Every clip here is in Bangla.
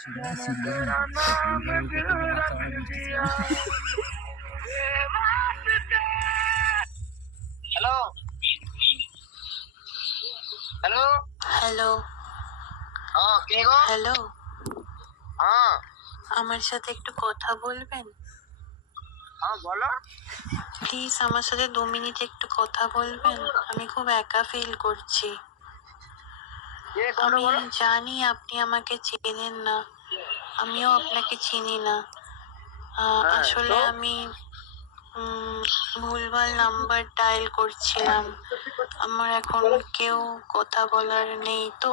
সেটা সিরিয়াস এইভাবে কত বাচ্চা আমার বুঝতেছি না। হ্যালো হ্যালো হ্যালো, কে গো? হ্যালো। হ্যাঁ আমার সাথে একটু কথা বলবেন? বলো। প্লিজ আমার সাথে 2 মিনিট একটু কথা বলবেন। আমি খুব একা ফিল করছি। কে বলো আমি বলো। জানি আপনি আমাকে চেনেন না, আমিও আপনাকে চিনি না। আসলে তো আমি ভুলভাল নাম্বার ডায়াল করছিলাম। আমার এখন কেউ কথা বলার নেই, তো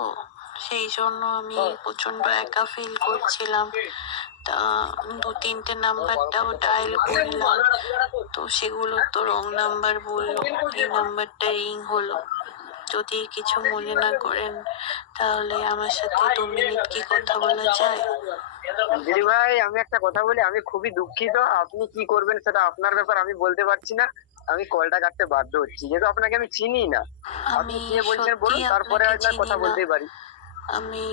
সেই জন্য আমি প্রচন্ড একা ফিল করছিলাম। তা 2-3টে নাম্বারটাও ডায়াল করলাম, তো সেগুলো তো রং নাম্বার বললো। এই নাম্বারটা রিং হলো। যদি কিছু মনে না করেন তাহলে আমার সাথে 2 মিনিট কি কথা বলা যায়? দিদি ভাই, আমি একটা কথা বলি, আমি খুবই দুঃখিত। আপনি কি করবেন সেটা আপনার ব্যাপার, আমি বলতে পারছি না। আমি কলটা কাটতে বাধ্য হচ্ছি, যেহেতু আপনাকে আমি চিনি না। আপনি আমি কে বলছেন সত্যি বলুন, তারপরে আপনাকে আপনার চিনি কথা না। বলতেই পারি। আমি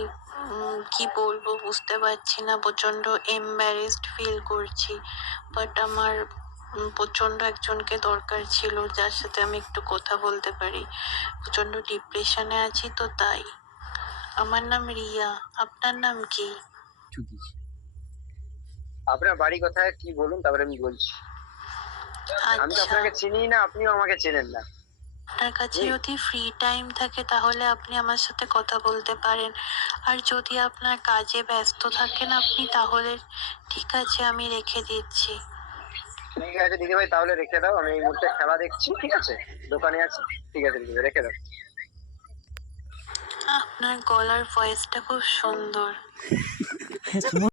কি বলবো বুঝতে পারছি না। প্রচন্ড এম্বারেসড ফিল করছি। বাট আমার প্রচন্ড একজনকে দরকার ছিল যার সাথে আমি একটু কথা বলতে পারি। প্রচন্ড ডিপ্রেশনে আছি, তো তাই। আমার নাম রিয়া। আপনার নাম কি? ছুটি আপনার বাড়ি কোথায় কি বলুন, তারপরে আমি বলছি। আমি তো আচ্ছা, আপনাকে চিনি না, আপনিও আমাকে চেনেন না। আপনার কাছে যদি ফ্রি টাইম থাকে তাহলে আপনি আমার সাথে কথা বলতে পারেন। আর যদি আপনার কাজে ব্যস্ত থাকেন আপনি, তাহলে ঠিক আছে, আমি রেখে দিচ্ছি। ঠিক আছে দিদি ভাই, তাহলে রেখে দাও। আমি এই মুহূর্তে খেলা দেখছি, ঠিক আছে, দোকানে আছি। ঠিক আছে দিদি ভাই, রেখে দাও। আপনার গলার ভয়েসটা খুব সুন্দর।